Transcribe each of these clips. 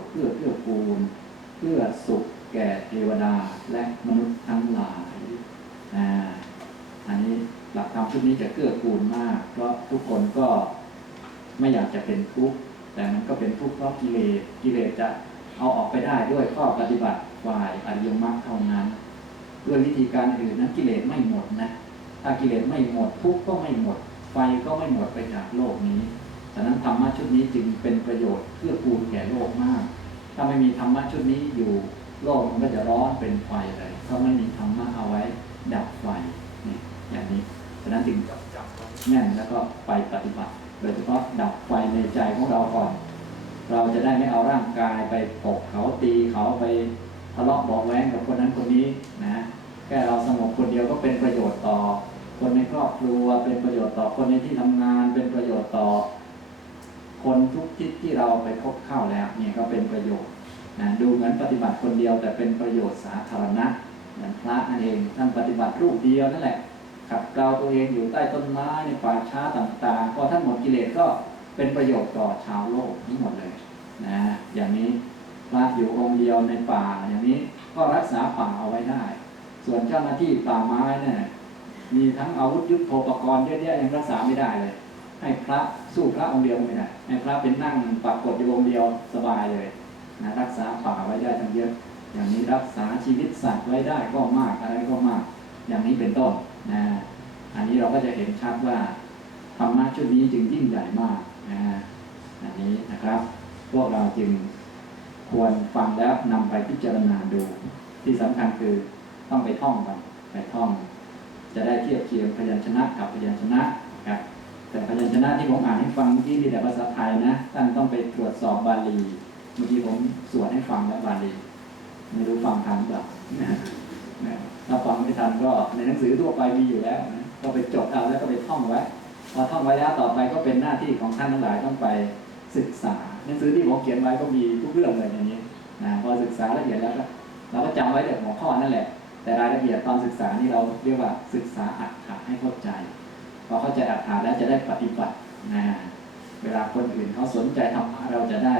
ชน์เพื่อเพื่อกูลเพื่อสุขแก่เทวดาและมนุษย์ทั้งหลายอ่าอันนี้หลักธรรมชุดนี้จะเกื้อกูลมาก เพราะทุกคนก็ไม่อยากจะเป็นทุกข์แต่มันก็เป็นทุกข์เพราะกิเลสกิเลสจะเอาออกไปได้ด้วยข้อปฏิบัติฝ่ายอริยมรรคเท่านั้นด้วยวิธีการอื่นนั้นกิเลสไม่หมดนะถ้ากิเลสไม่หมดทุกข์ก็ไม่หมดไฟก็ไม่หมดไปจากโลกนี้ะนั้นธรรมะชุดนี้จึงเป็นประโยชน์เพื่อกูลแก่โลกมาก ถ้าไม่มีธรรมะชุดนี้อยู่โลกมันก็จะร้อนเป็นไฟเลยถ้าไม่มีธรรมะเอาไว้ดับไฟนี่อย่างนี้ฉะนั้นจึงแน่นแล้วก็ไปปฏิบัติ โดยเฉพาะดับไฟในใจของเราก่อน เราจะได้ไม่เอาร่างกายไปตกเขาตีเขาไปทะเลาะบอกแว้งกับคนนั้นคนนี้นะแค่เราสงบคนเดียวก็เป็นประโยชน์ต่อ คนในครอบครัวเป็นประโยชน์ต่อคนในที่ทำงาน เป็นประโยชน์ต่อ คน ท,ท,ที่เราไปพบเข้าแล้วเนี่ยก็เป็นประโยชน์นะดูเหมือนปฏิบัติคนเดียวแต่เป็นประโยชน์สาธารณะเหมือนพระนั่นเองท่านปฏิบัติรูปเดียวนั่นแหละขัดเกลาตัวเองอยู่ใต้ต้นไม้ในป่าช้าต่างๆพอท่านหมดกิเลสก็เป็นประโยชน์ต่อชาวโลกทั้งหมดเลยนะอย่างนี้พระอยู่องค์เดียวในป่าอย่างนี้ก็รักษาป่าเอาไว้ได้ ส่วนเจ้าหน้าที่ป่าไม้เนี่ยมีทั้งอาวุธยุทโธปกรณ์เยอะแยะยังรักษาไม่ได้เลย ให้พระสู้พระองค์เดียวไม่ได้ ให้พระเป็นนั่งปรากฏอยู่องเดียวสบายเลยนะรักษาป่าไว้ได้ทั้งเยอะ อย่างนี้รักษาชีวิตสัตว์ไว้ได้ก็มากอะไรก็มาก อย่างนี้เป็นต้นนะอันนี้เราก็จะเห็นชัดว่าธรรมะชุดนี้จึงยิ่งใหญ่มากนะอันนี้นะครับ พวกเราจึงควรฟังแล้วนำไปพิจารณาดู ที่สำคัญคือต้องไปท่องกันไปท่อง จะได้เทียบเคียงพยัญชนะกับพยัญชนะ แต่พยัญชนะที่ผมอ่านให้ฟังเมื่อกี้มีแต่ภาษาไทยนะท่านต้องไปตรวจสอบบาลีเมื่อกี้ผมสวดให้ฟังแล้วบาลีไม่รู้ฟังทันเปล่าถ้าฟังไม่ทันก็ในหนังสือทั่วไปมีอยู่แล้วนะก็ไปจดเอาแล้วก็ไปท่องไว้พอท่องไว้แล้วต่อไปก็เป็นหน้าที่ของท่านทั้งหลายต้องไปศึกษาหนังสือที่ผมเขียนไว้ก็มีทุกเรื่องเลยในนี้นะพอศึกษาละเอียดแล้วก็เราก็จำไว้แต่หัวข้อนั่นแหละ แต่รายละเอียดตอนศึกษานี่เราเรียกว่าศึกษาอัตถะให้เข้าใจ พอเข้าใจอัตถะแล้วจะได้ปฏิบัตินะเวลาคนอื่นเขาสนใจธรรมะเราจะได้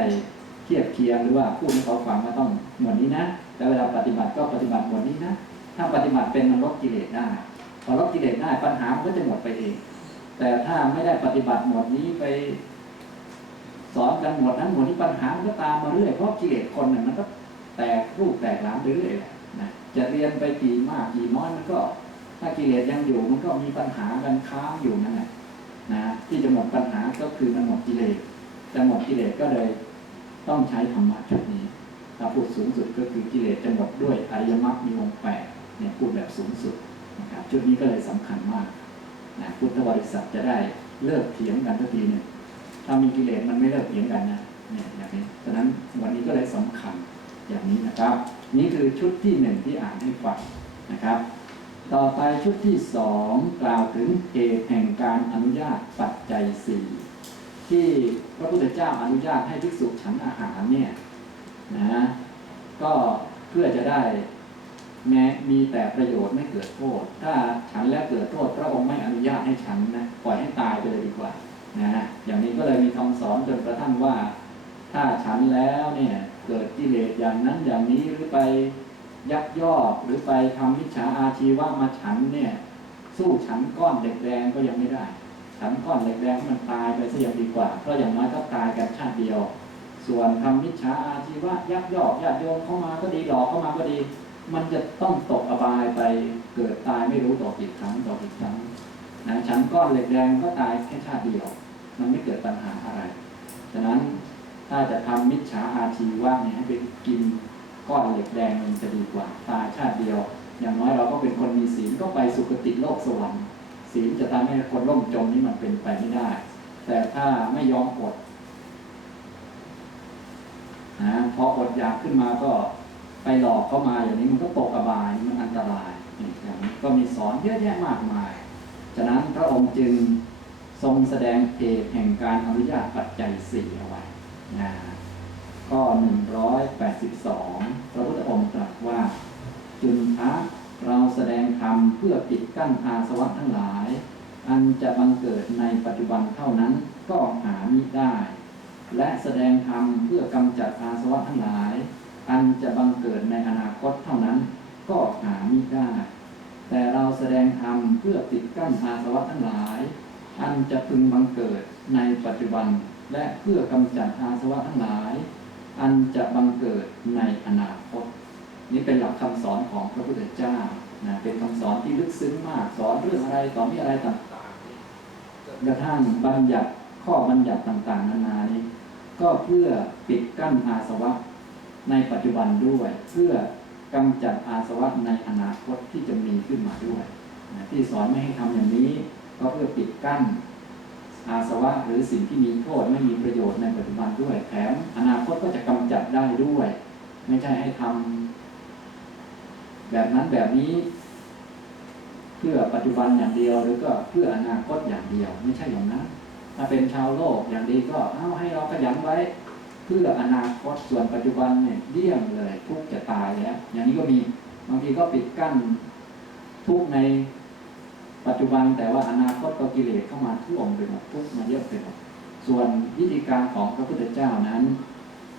เทียบเคียงหรือว่าพูดให้เขาฟังว่าต้องหมวดนี้นะแต่เวลาปฏิบัติก็ปฏิบัติหมวดนี้นะ ถ้าปฏิบัติเป็นมันลดกิเลสได้ พอลดกิเลสได้ปัญหามันก็จะหมดไปเอง แต่ถ้าไม่ได้ปฏิบัติหมวดนี้ไป สอนกันหมวดนั้นหมวดนี้ปัญหามันก็ตามมาเรื่อย เพราะกิเลสคนหนึ่งมันก็แตกรูปแตกหลามไปเรื่อยแหละนะจะเรียนไปกี่มากกี่น้อยมันก็ ถ้ากิเลสยังอยู่มันก็มีปัญหากันค้างอยู่นั่นแหละนะที่จะหมดปัญหาก็คือมันหมดกิเลสจะหมดกิเลสก็เลย ต้องใช้ธรรมะชุดนี้ถ้าพูดสูงสุดก็คือกิเลสจะหมดด้วยอริยมรรคมีองค์แปดเนี่ยพูดแบบสูงสุดนะครับชุดนี้ก็เลยสำคัญมากนะพุทธบริษัทจะได้เลิกเถียงกันทันทีเนี่ยถ้ามีกิเลสมันไม่เลิกเถียงกันนะเนี่ยอย่างนี้ฉะนั้นวันนี้ก็เลยสำคัญอย่างนี้นะครับ นี่คือชุดที่หนึ่งที่อ่านให้ฟังนะครับ ต่อไปชุดที่สองกล่าวถึงเหตุแห่งการอนุญาตปัจจัยสี่ที่พระพุทธเจ้าอนุญาตให้ภิกษุฉันอาหารเนี่ยนะก็เพื่อจะได้แม้มีแต่ประโยชน์ไม่เกิดโทษ ถ้าฉันแล้วเกิดโทษพระองค์ไม่อนุญาตให้ฉันนะปล่อยให้ตายไปเลยดีกว่านะอย่างนี้ก็เลยมีคำสอนจนกระทั่งว่า ถ้าฉันแล้วเนี่ยเกิดกิเลสอย่างนั้นอย่างนี้หรือไป ยักยอกหรือไปทำมิจฉาอาชีวะมาฉันเนี่ย สู้ฉันก้อนเหล็กแดงก็ยังไม่ได้ ฉันก้อนเหล็กแดงมันตายไปซะยังดีกว่าเพราะอย่างน้อยก็ตายกันชาติเดียว ส่วนทำมิจฉาอาชีวะยักยอกญาติโยมเข้ามาก็ดีหลอกเข้ามาก็ดี มันจะต้องตกอบายไปเกิดตายไม่รู้ต่อกี่ครั้งต่อกี่ครั้งนะฉันก้อนเหล็กแดงก็ตายแค่ชาติเดียว มันไม่เกิดปัญหาอะไรฉะนั้นถ้าจะทำมิจฉาอาชีวะเนี่ยให้ไปกิน ก้อนเหล็กแดงมันจะดีกว่า ตายชาติเดียว อย่างน้อยเราก็เป็นคนมีศีลก็ไปสุคติโลกสวรรค์ศีลจะทำให้คนล่มจมนี่มันเป็นไปไม่ได้ แต่ถ้าไม่ยอมอดนะพออดอยากขึ้นมาก็ไปหลอกเข้ามาอย่างนี้มันก็ตกอบายมันอันตรายอย่างนี้ก็มีสอนเยอะแยะมากมาย ฉะนั้นพระองค์จึงทรงแสดงเหตุแห่งการอนุญาตปัจจัยสี่เอาไว้นะ ข้อหนึ่งร้อยแปดสิบสองพระพุทธองค์ตรัสว่า จุนทะเราแสดงธรรมเพื่อปิดกั้นอาสวะทั้งหลาย อันจะบังเกิดในปัจจุบันเท่านั้นก็หามิได้ และแสดงธรรมเพื่อกำจัดอาสวะทั้งหลาย อันจะบังเกิดในอนาคตเท่านั้นก็หามิได้ แต่เราแสดงธรรมเพื่อปิดกั้นอาสวะทั้งหลาย อันจะพึงบังเกิดในปัจจุบันและเพื่อกำจัดอาสวะทั้งหลาย อันจะบังเกิดในอนาคต นี่เป็นหลักคำสอนของพระพุทธเจ้านะเป็นคำสอนที่ลึกซึ้งมากสอนเรื่องอะไรต่อมีอะไรต่างๆกระทั่งบัญญัติข้อบัญญัติต่างๆ นานานี้ก็เพื่อปิดกั้นอาสวะในปัจจุบันด้วย เพื่อกำจัดอาสวะในอนาคตที่จะมีขึ้นมาด้วยนะที่สอนไม่ให้ทำอย่างนี้ ก็เพื่อปิดกั้น อาสวะหรือสิ่งที่มีโทษไม่มีประโยชน์ในปัจจุบันด้วยแถมอนาคตก็จะกำจัดได้ด้วย ไม่ใช่ให้ทำแบบนั้นแบบนี้ เพื่อปัจจุบันอย่างเดียว หรือก็เพื่ออนาคตอย่างเดียว ไม่ใช่อย่างนั้นถ้าเป็นชาวโลกอย่างดีก็เอาให้เราขยันไว้ เพื่ออนาคตส่วนปัจจุบันเนี่ยเลี่ยงเลย ทุกจะตายแล้วอย่างนี้ก็มีบางทีก็ปิดกั้นทุกใน ปัจจุบันแต่ว่าอนาคตก็กิเลสเข้ามาท่วมไปหมดทุกมาเยอะไปหมดส่วนวิธีการของพระพุทธเจ้านั้น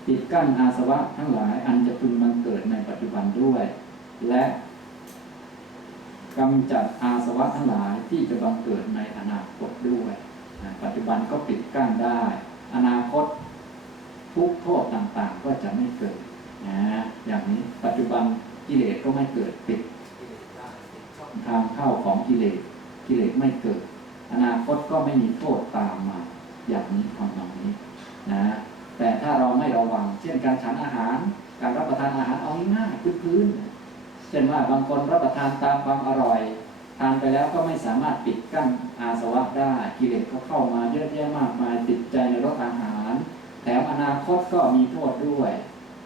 ปิดกั้นอาสวะทั้งหลายอันจะพึงบังเกิดในปัจจุบันด้วย และกำจัดอาสวะทั้งหลายที่จะบังเกิดในอนาคตด้วยปัจจุบันก็ปิดกั้นได้ อนาคตทุกโทษต่างๆก็จะไม่เกิดนะอย่างนี้ปัจจุบันกิเลสก็ไม่เกิดปิด ทางเข้าของกิเลสกิเลสไม่เกิด อนาคตก็ไม่มีโทษตามมา อย่างนี้ทำตรงนี้นะแต่ถ้าเราไม่ระวัง เช่นการฉันอาหาร การรับประทานอาหารเอาง่ายๆพื้นๆเช่นว่าบางคนรับประทานตามความอร่อยทานไปแล้วก็ไม่สามารถปิดกั้นอาสวะได้กิเลสก็เข้ามาเยอะแยะมากมายติดใจในรสอาหาร แถมอนาคตก็มีโทษด้วย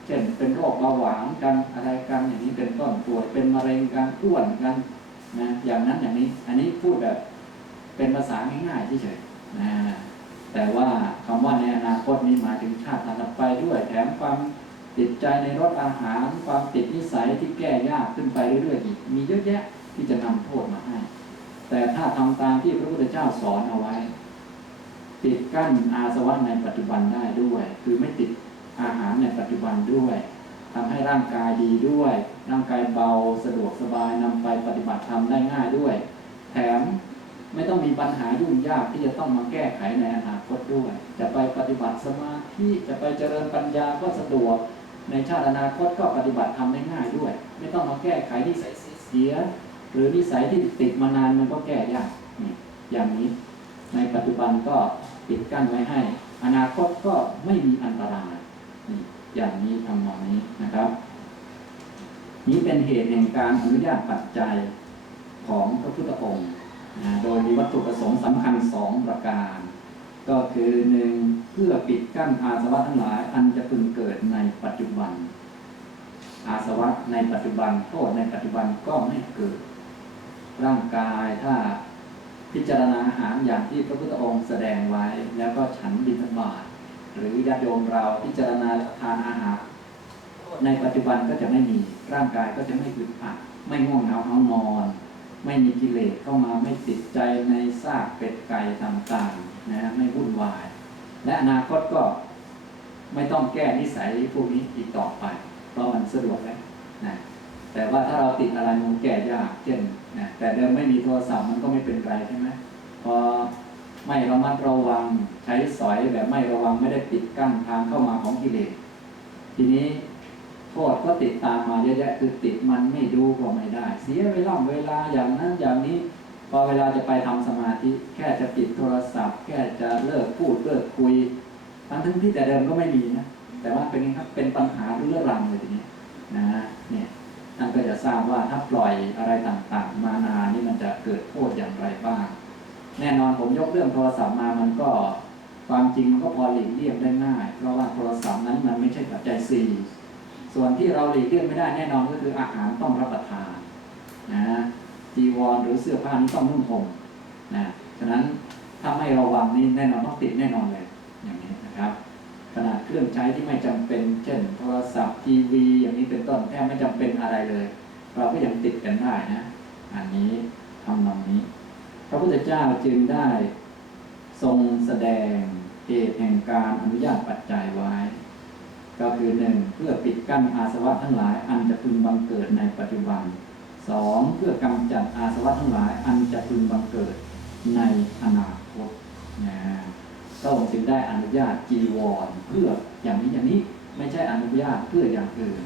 เช่นเป็นโรคเบาหวานกันอะไรกันอย่างนี้เป็นต้นปวยเป็นมะเร็งกันอ้วนกัน นะอย่างนั้นอย่างนี้ อันนี้พูดแบบเป็นภาษาง่ายๆเฉยๆนะแต่ว่าคำว่าในอนาคตนี้หมายถึงชาติถัดไปด้วยแถมความติดใจในรสอาหาร ความติดนิสัยที่แก้ยากขึ้นไปเรื่อยๆอีกมีเยอะแยะที่จะนำโทษมาให้ แต่ถ้าทำตามที่พระพุทธเจ้าสอนเอาไว้ปิดกั้นอาสวะในปัจจุบันได้ด้วย คือไม่ติดอาหารในปัจจุบันด้วย ทำให้ร่างกายดีด้วย ร่างกายเบาสะดวกสบายนำไปปฏิบัติธรรมได้ง่ายด้วย แถมไม่ต้องมีปัญหายุ่งยากที่จะต้องมาแก้ไขในอนาคตด้วย จะไปปฏิบัติสมาธิจะไปเจริญปัญญาก็สะดวก ในชาติอนาคตก็ปฏิบัติทำได้ง่ายด้วย ไม่ต้องมาแก้ไขนิสัยเสีย หรือนิสัยที่ติดมานานมันก็แก้ยากอย่างนี้ ในปัจจุบันก็ปิดกั้นไว้ให้ อนาคตก็ไม่มีอันตรายนี่ อย่างนี้ทำนองนี้นะครับ นี้เป็นเหตุแห่งการอนุญาตปัจจัยของพระพุทธองค์นะโดยมีวัตถุประสงค์สำคัญสองประการ ก็คือหนึ่งเพื่อปิดกั้นอาสวะทั้งหลายอันจะพึงเกิดในปัจจุบัน อาสวะในปัจจุบันโทษในปัจจุบันก็ไม่เกิด ร่างกายถ้าพิจารณาอาหารอย่างที่พระพุทธองค์แสดงไว้ แล้วก็ฉันบิณฑบาต หรือญาติโยมเราพิจารณาทานอาหาร ในปัจจุบันก็จะไม่มีร่างกายก็จะไม่อึดอัดไม่ง่วงเหงาห้องนอน ไม่มีกิเลสเข้ามาไม่ติดใจในซากเป็ดไก่ต่างๆนะไม่วุ่นวาย และอนาคตก็ไม่ต้องแก้นิสัยพวกนี้อีกต่อไป เพราะมันสะดวกแล้วนะแต่ว่าถ้าเราติดอะไรมันแก้ยากเช่นนะแต่เดิมไม่มีโทรศัพท์มันก็ไม่เป็นไรใช่ไหมพอไม่ระมัดระวัง ใช้สอยแบบไม่ระวังไม่ได้ปิดกั้นทางเข้ามาของกิเลสทีนี้โทษก็ติดตามมาเยอะแยะคือติดมันไม่ดูก็ไม่ได้ เสียเวลาเวลาอย่างนั้นอย่างนี้พอเวลาจะไปทำสมาธิแค่จะปิดโทรศัพท์ แค่จะเลิกพูดเลิกคุยทั้งทั้งที่แต่เดิมก็ไม่มีนะแต่ว่าเป็นไงครับเป็นปัญหาเรื้อรังเลยทีนี้นะเนี่ยท่านก็จะทราบว่าถ้าปล่อยอะไรต่างๆ มานานนี่มันจะเกิดโทษอย่างไรบ้าง แน่นอนผมยกเรื่องโทรศัพท์มามันก็ ความจริงมันก็พอหลีกเลี่ยงได้ง่าย เพราะว่าโทรศัพท์นั้นมันไม่ใช่ปัจจัยสี่ส่วนที่เราหลีกเลี่ยงไม่ได้แน่นอนก็คืออาหารต้องรับประทานนะจีวรหรือเสื้อผ้านี่ต้องนุ่งห่มนะฉะนั้นถ้าไม่ระวังนี่แน่นอนต้องติดแน่นอนเลยอย่างนี้นะครับขนาดเครื่องใช้ที่ไม่จำเป็น เช่น โทรศัพท์ทีวี อย่างนี้เป็นต้นแทบไม่จำเป็นอะไรเลย เราก็ยังติดกันได้นะ อันนี้ทำนองนี้ พระพุทธเจ้าจึงได้ ทรงแสดงเหตุแห่งการอนุญาตปัจจัยไว้ ก็คือหนึ่งเพื่อปิดกั้นอาสวะทั้งหลายอันจะพึงบังเกิดในปัจจุบันสองเพื่อกำจัดอาสวะทั้งหลายอันจะพึงบังเกิดในอนาคตนะก็องค์จึงได้อนุญาตจีวร เพื่ออย่างนี้อย่างนี้ไม่ใช่อนุญาตเพื่ออย่างอื่น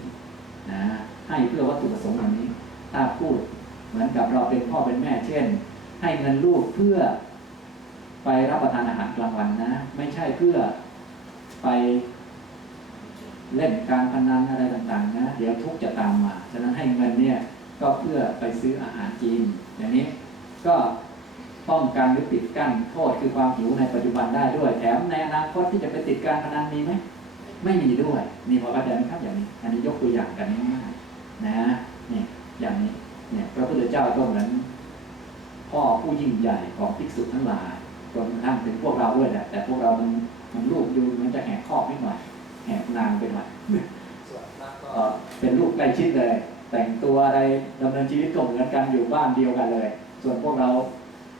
นะให้เพื่อวัตถุประสงค์อย่างนี้ ถ้าพูดเหมือนกับเราเป็นพ่อเป็นแม่เช่น ให้เงินลูกเพื่อ ไปรับประทานอาหารกลางวันนะ ไม่ใช่เพื่อไปเล่นการพนันอะไรต่างๆนะ เดี๋ยวทุกจะตามมา ฉะนั้นให้เงินเนี่ยก็เพื่อไปซื้ออาหารจีนอย่างนี้ก็ป้องกันหรือปิดกั้นโทษคือความหิวในปัจจุบันได้ด้วย แถมในอนาคตที่จะไปติดการพนันมีไหมไม่มีด้วยนี่พอเข้าใจไหมครับอย่างนี้ อันนี้ยกตัวอย่างกันง่ายๆนะเนี่ยอย่างนี้เนี่ยพระพุทธเจ้าก็เหมือนพ่อผู้ยิ่งใหญ่ของภิกษุทั้งหลาย รวมกระทั่งถึงพวกเราด้วยแหละแต่พวกเรามันมันลูกอยู่มันจะแหกข้อนิดหน่อยแหกนางไปหน่อยส่วนมากก็เอ่อเป็นลูกใกล้ชิดเลย แต่งตัวอะไรดำเนินชีวิตก็เหมือนกันอยู่บ้านเดียวกันเลย ส่วนพวกเรา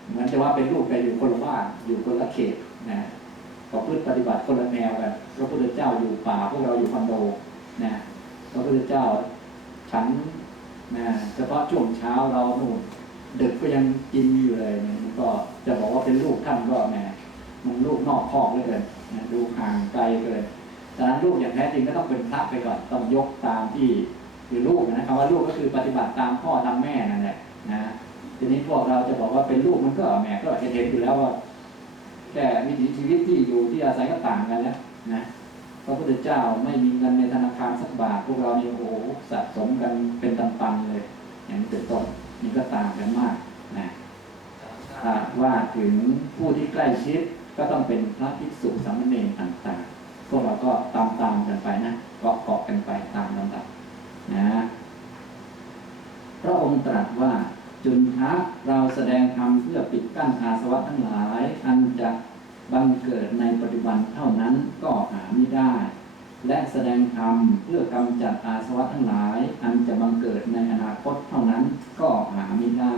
เหมือนจะว่าเป็นลูกแต่อยู่คนละบ้านอยู่คนละเขตนะประพฤติปฏิบัติคนละแนวกันพระพุทธเจ้าอยู่ป่าพวกเราอยู่คอนโดนะพระพุทธเจ้าฉันนะเฉพาะช่วงเช้าเราหนู่นดึกก็ยังกินอยู่เลยเนี่ยมันก็ จะบอกว่าเป็นลูกท่านก็แหมมันลูกนอกคอกเลยเกินดูห่างไกลเกินฉะนั้นลูกอย่างแท้จริงก็ต้องเป็นพระไปก่อนต้องยกตามที่คือลูกนะคำว่าลูกก็คือปฏิบัติตามพ่อตามแม่นั่นแหละนะทีนี้พวกเราจะบอกว่าเป็นลูกมันก็แหมก็เห็นๆอยู่แล้วว่าแค่วิถีชีวิตที่อยู่ที่อาศัยก็ต่างกันแล้วนะพระพุทธเจ้าไม่มีเงินในธนาคารสักบาทพวกเรานี่โอ้สะสมกันเป็นตันๆเลย อย่างนี้เป็นต้นนี่ก็ต่างกันมากนะ ว่าถึงผู้ที่ใกล้ชิดก็ต้องเป็นพระภิกษุสามเณรต่างๆ พวกเราก็ตามตามๆกันไปนะเกาะเกาะกันไปตามลำดับนะพระองค์ตรัสว่าจุนทะเราแสดงธรรมเพื่อปิดกั้นอาสวะทั้งหลาย อันจะบังเกิดในปัจจุบันเท่านั้นก็หาไม่ได้ และแสดงธรรมเพื่อกำจัดอาสวะทั้งหลาย อันจะบังเกิดในอนาคตเท่านั้นก็หาไม่ได้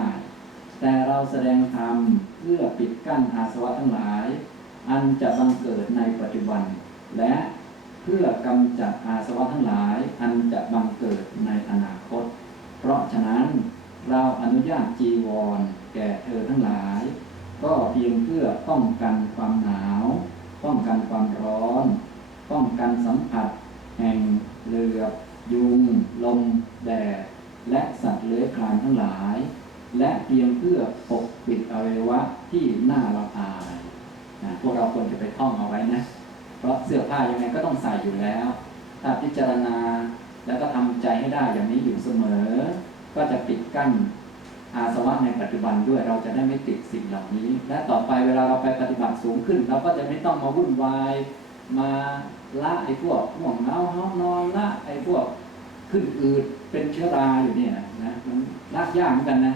แต่เราแสดงธรรมเพื่อปิดกั้นอาสวะทั้งหลาย อันจะบังเกิดในปัจจุบัน และเพื่อกำจัดอาสวะทั้งหลาย อันจะบังเกิดในอนาคต เพราะฉะนั้นเราอนุญาตจีวร แก่เธอทั้งหลาย ก็เพียงเพื่อป้องกันความหนาว ป้องกันความร้อน ป้องกันสัมผัส แห่งเหลือบยุง ลม แดด และสัตว์เลื้อยคลานทั้งหลาย และเพียงเพื่อปกปิดอวัยวะที่หน่าละอายนะพวกเราควรจะไปท่องเอาไว้นะ เพราะเสื้อผ้ายังไงก็ต้องใส่อยู่แล้ว ถ้าพิจารณาแล้วก็ทำใจให้ได้อย่างนี้อยู่เสมอ ก็จะปิดกั้นอาสวะในปัจจุบันด้วยเราจะได้ไม่ติดสิ่งเหล่านี้ และต่อไปเวลาเราไปปฏิบัติสูงขึ้น เราก็จะไม่ต้องมาวุ่นวาย มาละไอ้พวกห่วงเงาห้องนอนละไอ้พวกขึ้นอืดเป็นเชื้อราอยู่เนี่ยนะนะมันละยากเหมือนกันนะ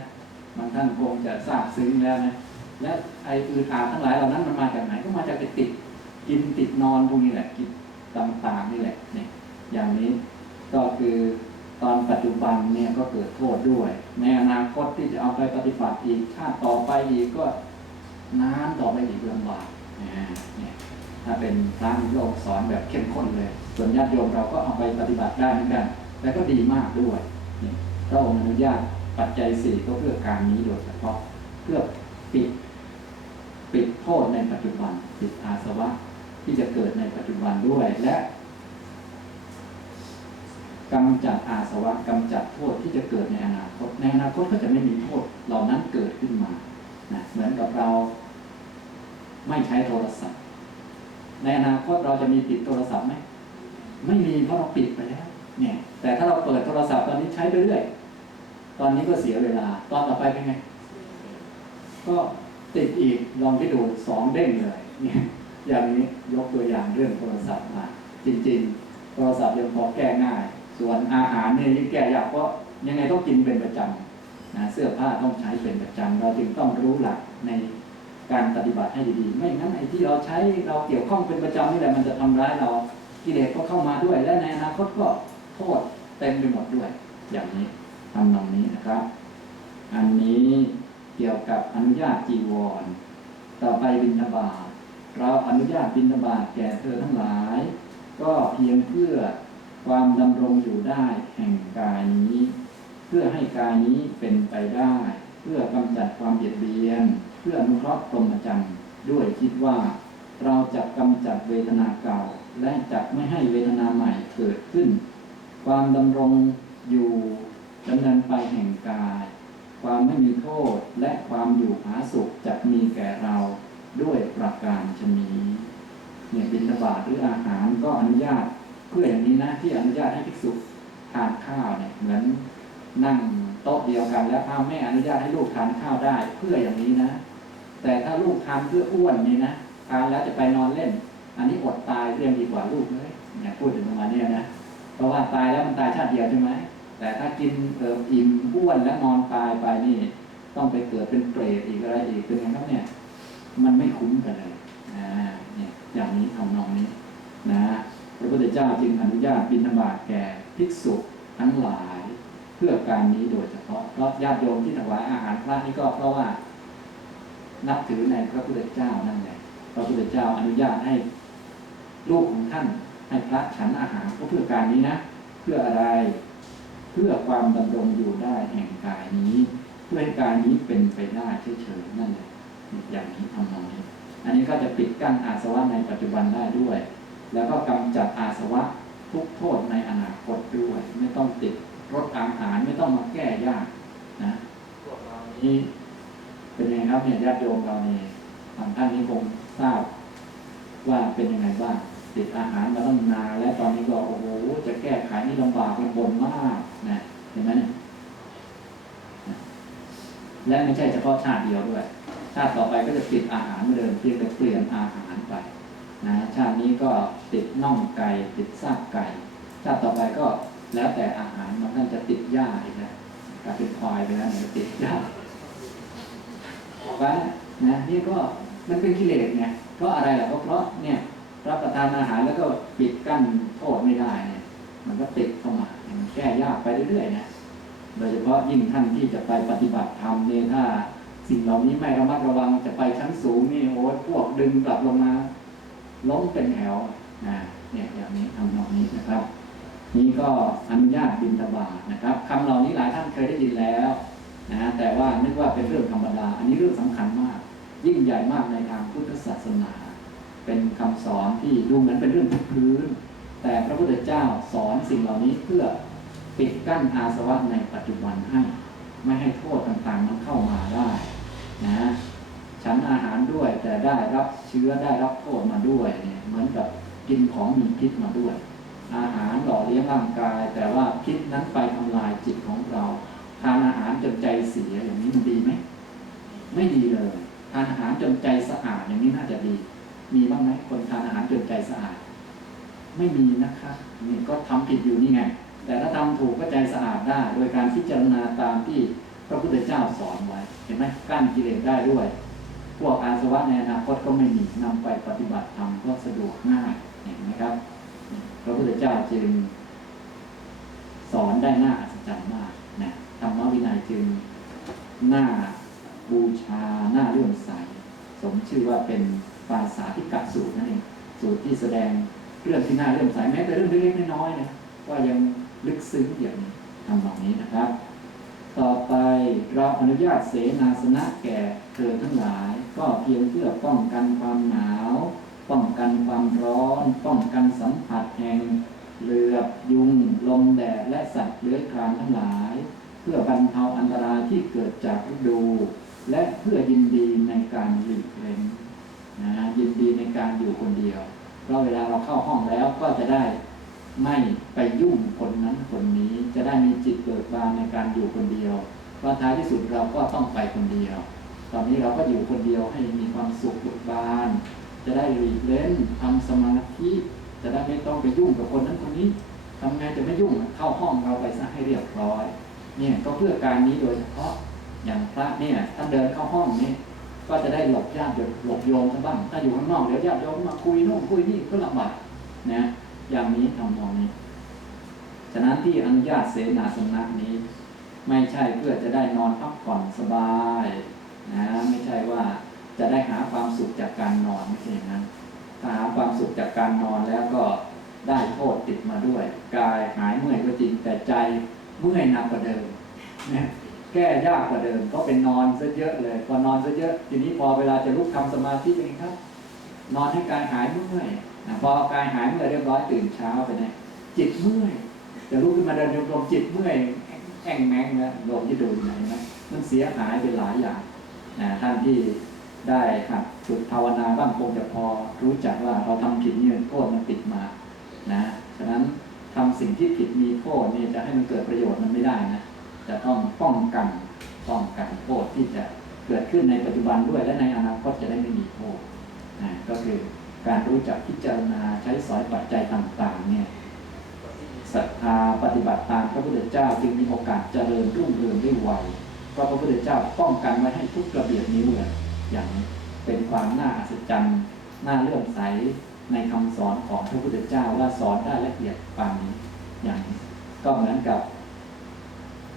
บางท่านคงจะทราบซึ้งแล้วนะและไอ้อืดอาดทั้งหลายเหล่านั้นมันมาจากไหนก็มาจากไปติด กินติดนอนพวกนี้แหละกินต่างๆนี่แหละเนี่ยอย่างนี้ก็คือตอนปัจจุบันเนี่ยก็เกิดโทษด้วย ในอนาคตที่จะเอาไปปฏิบัติอีกชาติต่อไปอีกก็นานต่อไปอีกลำบากนะเนี่ยถ้าเป็นพระนิโยมสอนแบบเข้มข้นเลย ส่วนญาติโยมเราก็เอาไปปฏิบัติได้เหมือนกัน และก็ดีมากด้วยนี่พระองค์อนุญาต ปัจจัยสี่ก็เพื่อการนี้โดยเฉพาะเพื่อปิดปิดโทษในปัจจุบันปิดอาสวะที่จะเกิดในปัจจุบันด้วยและกำจัดอาสวะกำจัดโทษที่จะเกิดในอนาคตในอนาคตก็จะไม่มีโทษเหล่านั้นเกิดขึ้นมานะเหมือนกับเราไม่ใช้โทรศัพท์ ในอนาคตเราจะมีติดโทรศัพท์ไหมไม่มีเพราะเราปิดไปแล้ว เนี่ย แต่ถ้าเราเปิดโทรศัพท์ตอนนี้ใช้ไปเรื่อย ตอนนี้ก็เสียเวลา ตอนต่อไปเป็นไง ก็ติดอีกลองที่ดูสองเด้งเลยเนี่ยอย่างนี้ยกตัวอย่างเรื่องโทรศัพท์มา จริง ๆ โทรศัพท์ยังพอแก้ง่าย ส่วนอาหารเนี่ยยิ่งแก้ยากเพราะยังไงต้องกินเป็นประจำนะเสื้อผ้าต้องใช้เป็นประจำเราจึงต้องรู้หลักในการปฏิบัติให้ดีๆ ไม่งั้นไอ้ที่เราใช้เราเกี่ยวข้องเป็นประจำนี่แหละมันจะทำร้ายเรากิเลสก็เข้ามาด้วย และในอนาคตก็โทษเต็มไปหมดด้วย อย่างนี้ ทำนองนี้นะครับ อันนี้เกี่ยวกับอนุญาตจีวร ต่อไปบิณฑบาตเราอนุญาตบิณฑบาตแก่เธอทั้งหลาย ก็เพียงเพื่อความดำรงอยู่ได้แห่งกายนี้ เพื่อให้กายนี้เป็นไปได้ เพื่อกำจัดความเบียดเบียน เพื่ออนุเคราะห์พรหมจรรย์ด้วยคิดว่าเราจะกำจัดเวทนาเก่า และจะไม่ให้เวทนาใหม่เกิดขึ้น ความดำรงอยู่ ดำเนินไปแห่งกาย ความไม่มีโทษและความอยู่ผาสุขจะมีแก่เราด้วยประการชนี้เนี่ยบิณฑบาตหรืออาหารก็อนุญาตเพื่ออย่างนี้นะที่อนุญาตให้ภิกษุทานข้าวเนี่ยเหมือนนั่งโต๊ะเดียวกัน แล้วอ้าวแม่อนุญาตให้ลูกทานข้าวได้เพื่ออย่างนี้นะ แต่ถ้าลูกทานเพื่ออ้วนนี่นะทานแล้วจะไปนอนเล่น อันนี้อดตายเรื่องดีกว่าลูกเลยเนี่ยพูดถึงประมาณเนี้ยนะเพราะว่าตายแล้วมันตายชาติเดียวใช่ไหม แต่ถ้ากินเอ,อ,อิ่มอ้วนแล้วนอนตายไปนี่ ต้องไปเกิดเป็นเปรตอีกอะไรอีกเป็นไงครับเนี่ย มันไม่คุ้มกันเลยนะเนี่ยอย่างนี้ทำนองนี้ นะพระพุทธเจ้าจึงอนุญาตบิณฑบาตแก่ภิกษุทั้งหลายเพื่อการนี้โดยเฉพาะเพราะญาติโยมที่ถวายอาหารพระนี่ก็เพราะว่า นับถือในพระพุทธเจ้านั่นแหละพระพุทธเจ้าอนุญาตให้ลูกของท่านให้พระฉันอาหารก็เพื่อการนี้นะ เพื่ออะไร พื่อความดำรงอยู่ได้แห่งกายนี้ เพื่อให้กายนี้เป็นไปได้เฉยๆนั่นแหละอย่างนี้ทำนองนี้ อันนี้ก็จะปิดกั้นอาสวะในปัจจุบันได้ด้วย แล้วก็กำจัดอาสวะทุกโทษในอนาคตด้วย ไม่ต้องติดรถอาหารไม่ต้องมาแก้ยากนะพวกเรานี้เป็นยังไงครับเนี่ยญาติโยมเราเนี่ยบางท่านนี้คงทราบว่าเป็นยังไงบ้าง ติดอาหารมาตั้งนานและตอนนี้ก็โอ้โหจะแก้ไขนี่ลำบากลำบนมากนะเห็นไหมเนี่ยนะและไม่ใช่เฉพาะชาติเดียวด้วยชาติต่อไปก็จะติดอาหารเหมือนเดิมเพียงแต่เปลี่ยนอาหารไปนะชาตินี้ก็ติดน่องไก่ติดซากไก่ชาติต่อไปก็แล้วแต่อาหารบางท่นจะติดหญ้าอีกแล้วกลายเป็นควายไปแล้วเนี่ยติดหญ้าว่านะนี่ก็มันเป็นกิเลสไงเพราะอะไรล่ะก็เพราะเนี่ย รับประทานอาหารแล้วก็ปิดกั้นโทษไม่ได้เนี่ย มันก็ติดเข้ามามันแก้ยากไปเรื่อยๆนะโดยเฉพาะยิ่งท่านที่จะไปปฏิบัติธรรมเนี่ยถ้า สิ่งเหล่านี้ไม่ระมัดระวังจะไปชั้นสูงนี่โอ้ยพวกดึงกลับลงมาล้มเป็นแถวนะเนี่ยอย่างนี้ทำนองนี้นะครับ นี่ก็อนุญาตบินตบาตนะครับคำเหล่านี้หลายท่านเคยได้ยินแล้วนะฮะแต่ว่านึกว่าเป็นเรื่องธรรมดา อันนี้เรื่องสำคัญมาก ยิ่งใหญ่มากในทางพุทธศาสนา เป็นคำสอนที่ดูเหมือนเป็นเรื่องพื้น แต่พระพุทธเจ้าสอนสิ่งเหล่านี้เพื่อปิดกั้นอาสวะในปัจจุบันให้ ไม่ให้โทษต่างๆมันเข้ามาได้นะฉันอาหารด้วยแต่ได้รับเชื้อได้รับโทษมาด้วยเนี่ยเหมือนกับกินของมีพิษมาด้วย อาหารหล่อเลี้ยงร่างกาย แต่ว่าพิษนั้นไปทำลายจิตของเรา ทานอาหารจนใจเสียอย่างนี้มันดีไหมไม่ดีเลย ทานอาหารจนใจสะอาดอย่างนี้น่าจะดี มีบ้างไหมคนทานอาหารจนใจสะอาด ไม่มีนะคะนี่ก็ทำผิดอยู่นี่ไง แต่ถ้าทำถูกก็ใจสะอาดได้ โดยการพิจารณาตามที่พระพุทธเจ้าสอนไว้เห็นไหมกั้นกิเลสได้ด้วย พวกอาสวะในอนาคตก็ไม่มีนำไปปฏิบัติธรรมก็สะดวกง่ายเห็นไหมครับ พระพุทธเจ้าจึงสอนได้น่าอัศจรรย์มากนะธรรมวินัยจึงน่าบูชาน่าเลื่อมใสสมชื่อว่าเป็น ปาสาธิกสูตรนั่นเองสูตรที่แสดงเรื่องที่น่าเลื่อมใสแม้แต่เรื่องเล็กๆน้อยๆนะก็ยังลึกซึ้งอย่างนี้ทำแบบนี้นะครับ ต่อไปเราอนุญาตเสนาสนะแก่เธอทั้งหลาย ก็เพียงเพื่อป้องกันความหนาว ป้องกันความร้อน ป้องกันสัมผัสแห่งเหลือบยุง ลมแดดและสัตว์เลื้อยคลานทั้งหลาย เพื่อบรรเทาอันตรายที่เกิดจากฤดู และเพื่อยินดีในการหลีกเล่น นะยินดีในการอยู่คนเดียว เพราะเวลาเราเข้าห้องแล้วก็จะได้ไม่ไปยุ่งคนนั้นคนนี้จะได้มีจิตเบิกบานในการอยู่คนเดียวเพราะท้ายที่สุดเราก็ต้องไปคนเดียว ตอนนี้เราก็อยู่คนเดียวให้มีความสุขเบิกบาน จะได้หลีกเล่นทำสมาธิจะได้ไม่ต้องไปยุ่งกับคนนั้นคนนี้ทำไงจะไม่ยุ่งเข้าห้องเราไปซะให้เรียบร้อย เนี่ยก็เพื่อการนี้โดยเฉพาะอย่างพระเนี่ยถ้านเดินเข้าห้องนี่ ก็จะได้หลบญาติโยมหลบโยมซะบ้าง ถ้าอยู่ข้างนอกเดี๋ยวญาติโยมมาคุยโน่นคุยนี่ก็ลำบากนะอย่างนี้ทำนองนี้ ฉะนั้นที่อนุญาตเสนาสนะนี้ ไม่ใช่เพื่อจะได้นอนพักผ่อนสบายนะไม่ใช่ว่าจะได้หาความสุขจากการนอนไม่ใช่อย่างนั้นถ้าหาความสุขจากการนอนแล้วก็ได้โทษติดมาด้วย กายหายเมื่อยก็จริงแต่ใจเมื่อยหนักกว่าเดิมนะ แก้ยากกว่าเดิมก็เป็นนอนซะเยอะเลยพอนอนซะเยอะ ทีนี้พอเวลาจะลุกทำสมาธิเป็นไงครับ นอนให้กายหายเมื่อยนะพอกายหายเมื่อยเรียบร้อยตื่นเช้าไปเนี่ยจิตเมื่อยจะลุกขึ้นมาเดินโยกลมจิตเมื่อยแองแมงแล้วลมที่ดูไหนนะมันเสียหายไปหลายอย่างนะท่านที่ได้หัดฝึกภาวนาบ้างคงจะพอรู้จักว่าเราทำผิดเนี่ยโทษมันติดมานะฉะนั้นทำสิ่งที่ผิดมีโทษเนี่ยจะให้มันเกิดประโยชน์มันไม่ได้นะ จะต้องป้องกันป้องกันโทษที่จะเกิดขึ้นในปัจจุบันด้วยและในอนาคตจะได้ไม่มีโทษนะก็คือการรู้จักพิจารณาใช้สอยปัจจัยต่างๆเนี่ยศรัทธาปฏิบัติตามพระพุทธเจ้าจึงมีโอกาสเจริญรุ่งเรืองได้ไวเพราะพระพุทธเจ้าป้องกันไว้ให้ทุกระเบียดนิ้วเลยอย่างเป็นความน่าอัศจรรย์น่าเลื่อมใสในคำสอนของพระพุทธเจ้าว่าสอนได้ละเอียดปานนี้อย่างนี้ก็เหมือนกับ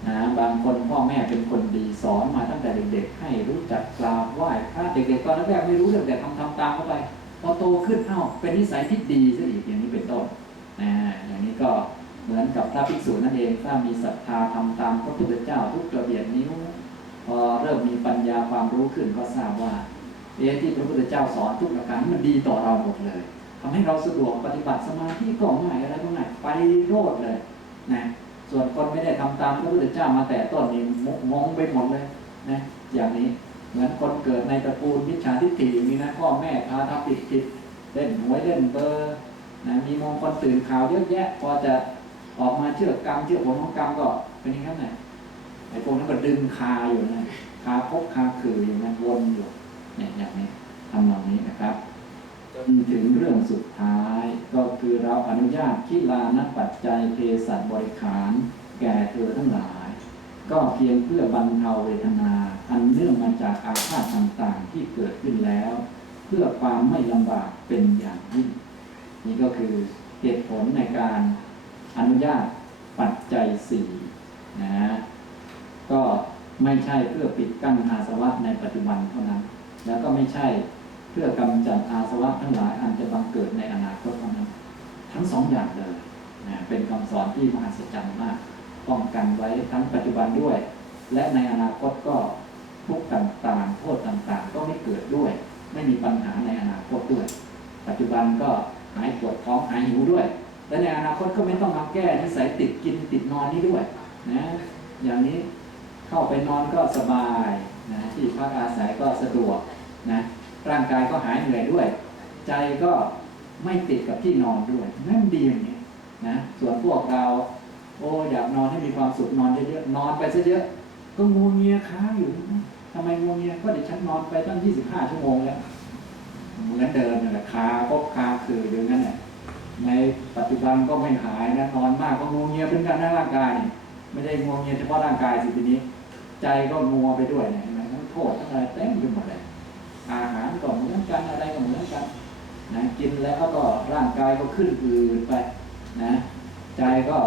นะบางคนพ่อแม่เป็นคนดีสอนมาตั้งแต่เด็กๆ ให้รู้จักกราบไหว้พระเด็กๆตอนแรกไม่รู้เรื่องแต่ทำทำตามเข้าไปพอโตขึ้นเอ้าเป็นนิสัยที่ดีซะอีกอย่างนี้เป็นต้นนะอย่างนี้ก็เหมือนกับพระภิกษุนั่นเองถ้ามีศรัทธาทำตามพระพุทธเจ้าทุกกระเบียดนิ้ว พอเริ่มมีปัญญาความรู้ขึ้นก็ทราบว่าเอะที่พระพุทธเจ้าสอนทุกประการมันดีต่อเราหมดเลยทำให้เราสะดวกปฏิบัติสมาธิก็ง่ายอะไรก็ง่ายไปโลดเลยนะ ส่วนคนไม่ได้ทำตามพระพุทธเจ้ามาแต่ต้นนี่งงไปหมดเลยนะอย่างนี้เหมือนคนเกิดในตระกูลมิจฉาทิฏฐิอย่างนี้นะพ่อแม่พาทำผิดผิดเล่นหวยเล่นเบอร์นะมีมงคลตื่นข่าวเยอะแยะ พอจะออกมาเชื่อกรรมเชื่อผลของกรรมก็เป็นอย่างนั้นไงไอ้พวกนั้นก็ดึงคาอยู่นะคาพบคาคืออยู่นะวนอยู่เนี่ยอย่างนี้ทำเหล่านี้นะครับ จนถึงเรื่องสุดท้าย ก็คือเราอนุญาตขีลานปัจจัยเภสัชบริขาร แก่เธอทั้งหลาย ก็เพียงเพื่อบรรเทาเวทนา อันเนื่องมาจากอาฆาตต่างๆที่เกิดขึ้นแล้ว เพื่อความไม่ลำบากเป็นอย่างยิ่งนี่ก็คือเหตุผลในการอนุญาตปัจจัยสี่นะก็ไม่ใช่เพื่อปิดกั้นอาสวะในปัจจุบันเท่านั้น แล้วก็ไม่ใช่ พื่อกำจัดอาสวะทั้งหลายอันจะบังเกิดในอนาคตเท่านั้นทั้งสองอย่างเลยนะเป็นคำสอนที่มหัศจรรย์มากป้องกันไว้ทั้งปัจจุบันด้วย และในอนาคตก็ทุกข์ต่างๆโทษต่างๆ ก็ไม่เกิดด้วย ไม่มีปัญหาในอนาคตด้วย ปัจจุบันก็หายปวดท้องหายหิวด้วย และในอนาคตก็ไม่ต้องมาแก้นิสัยติดกินติดนอนนี้ด้วยนะอย่างนี้เข้าไปนอนก็สบายนะที่พักอาศัยก็สะดวกนะ ร่างกายก็หายเหนื่อยด้วย ใจก็ไม่ติดกับที่นอนด้วย นั่นดีอย่างนี้นะส่วนพวกเรา โอ้อยากนอนให้มีความสุขนอนเยอะๆนอนไปซะเยอะก็งูเงียค้างอยู่นะทำไมงูเงียก็เดี๋ยวฉันนอนไปตั้ง 25 ชั่วโมงแล้วเหมือนเดิมนั่แหละคาพบคาคืออยู่นั่นแหละในปัจจุบันก็ไม่หายนะนอนมากก็งูเงียเป็นกันนะร่างกายนี่ไม่ได้งูเงียเฉพาะร่างกายสิทีนี้ ใจก็งัวไปด้วยเนี่ยเห็นไหมทั้งโทษทั้งอะไรเต็มไปหมดเลย อาหารก็เหมือนกันอะไรก็เหมือนกันนะกินแล้วก็ร่างกายก็ขึ้นอืดไปนะใจก็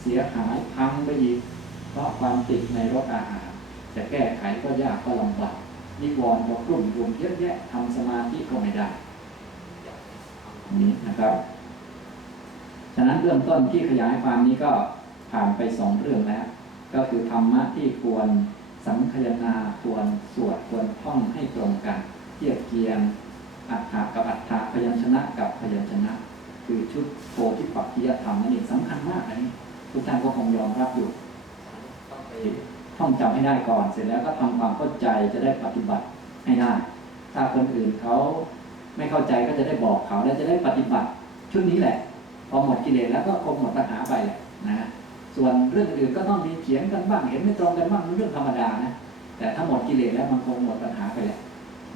เสียหายพังไปอีกเพราะความติดในรสอาหาร จะแก้ไขก็ยากก็ลำบากนิวรณ์ก็กลุ่มรวมเยอะแยะทำสมาธิก็ไม่ได้นี่นะครับ ฉะนั้นเริ่มต้นที่ขยายความนี้ก็ผ่านไปสองเรื่องแล้ว ก็คือธรรมะที่ควรสังคยนาควรสวดควรท่องให้ตรงกัน ทียบเคียงอัฏฐะกับอัฏฐะพยัญชนะกับพยัญชนะ คือชุดโพธิปักขิยธรรมนั่นเองสำคัญมากอันนี้ทุกท่านก็คงยอมรับอยู่ท่องจำให้ได้ก่อนเสร็จแล้วก็ทำความเข้าใจจะได้ปฏิบัติให้ได้ถ้าคนอื่นเขาไม่เข้าใจก็จะได้บอกเขาและจะได้ปฏิบัติ ชุดนี้แหละ พอหมดกิเลสแล้วก็คงหมดปัญหาไปแหละนะส่วนเรื่องอื่นก็ต้องมีเถียงกันบ้างเห็นไม่ตรงกันบ้างมันเรื่องธรรมดานะแต่ถ้าหมดกิเลสแล้วมันคงหมดปัญหาไปแหละ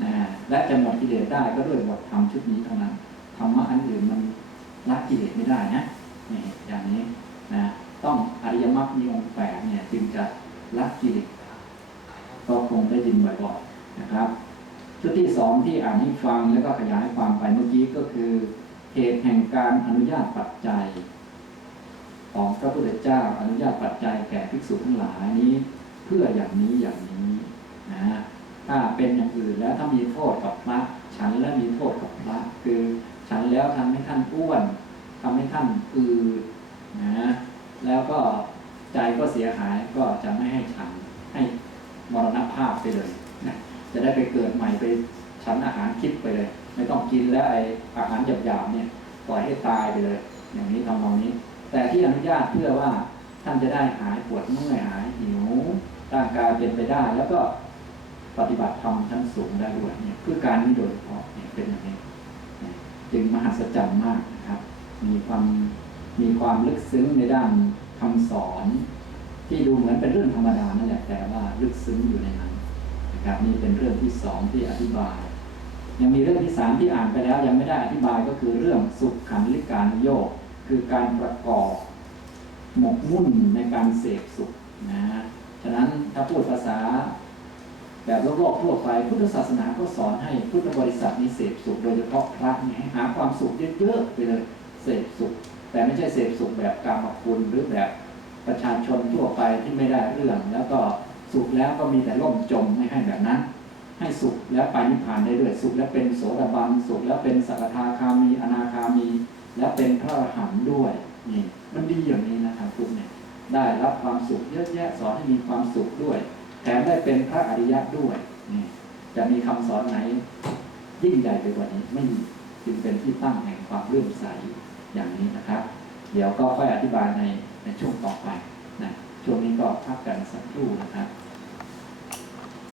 นะและจะหมดกิเลสได้ก็ด้วยบทธรรมชุดนี้เท่านั้นธรรมะอันอื่นมันละกิเลสไม่ได้นะนี่อย่างนี้นะต้องอริยมรรคมีองค์แปดเนี่ยจึงจะละกิเลสก็คงได้ยินบ่อยๆนะครับชุดที่สองที่อ่านให้ฟังแล้วก็ขยายความไปเมื่อกี้ก็คือเหตุแห่งการอนุญาตปัจจัย ของพระพุทธเจ้าอนุญาตปัจจัยแก่ภิกษุทั้งหลายนี้ เพื่ออย่างนี้อย่างนี้นะ ถ้าเป็นอย่างอื่นแล้วถ้ามีโทษกับพระฉันแล้วมีโทษกับพระคือฉันแล้วทำให้ท่านอ้วนทำให้ท่านอืดนะแล้วก็ใจก็เสียหายก็จะไม่ให้ฉันให้มรณภาพไปเลยนะจะได้ไปเกิดใหม่ไปฉันอาหารคิดไปเลย ไม่ต้องกินแล้วไออาหารหยาบๆเนี่ยปล่อยให้ตายไปเลย อย่างนี้ทำนองนี้ แต่ที่อนุญาตเพื่อว่าท่านจะได้หายปวดเมื่อยหายหิวร่างกายเป็นไปได้ แล้วก็ ปฏิบัติธรรมชั้นสูงได้ด้วยเนี่ยคือการนี้โดยเฉพาะเนี่ยเป็นอย่างนี้จึงมหัศจรรย์มากนะครับ มีความมีความลึกซึ้งในด้านคำสอน ที่ดูเหมือนเป็นเรื่องธรรมดานั่นแหละแต่ว่าลึกซึ้งอยู่ในนั้นนะครับนี่เป็นเรื่องที่สองที่อธิบาย ยังมีเรื่องที่สามที่อ่านไปแล้วยังไม่ได้อธิบายก็คือเรื่องสุขขันลิการโยก คือการประกอบหมกมุ่นในการเสพสุขนะฉะนั้นถ้าพูดภาษา แบบโลกทั่วไป พุทธศาสนาก็สอนให้พุทธบริษัทนี้เสพสุขโดยเฉพาะพระนี่ให้หาความสุขเยอะๆไปเลยเสพสุข แต่ไม่ใช่เสพสุขแบบกามคุณหรือแบบประชาชนทั่วไปที่ไม่ได้เรื่อง แล้วก็สุขแล้วก็มีแต่ล่มจมไม่ให้แบบนั้น ให้สุขแล้วไปนิพพานได้ด้วยสุขแล้วเป็นโสดาบันสุขแล้วเป็นสักทาคามีอนาคามี แล้วเป็นพระอรหันต์ด้วยนี่มันดีอย่างนี้นะครับคุณเนี่ยได้รับความสุขเยอะแยะสอนให้มีความสุขด้วย แถมได้เป็นพระอริยะด้วยจะมีคำสอนไหน ยิ่งใหญ่ไปกว่านี้ไม่มีจึงเป็นที่ตั้งแห่งความเลื่อมใสอย่างนี้นะครับ เดี๋ยวก็ค่อยอธิบายในในช่วงต่อไปนะช่วงนี้ก็พักกันสักครู่นะครับ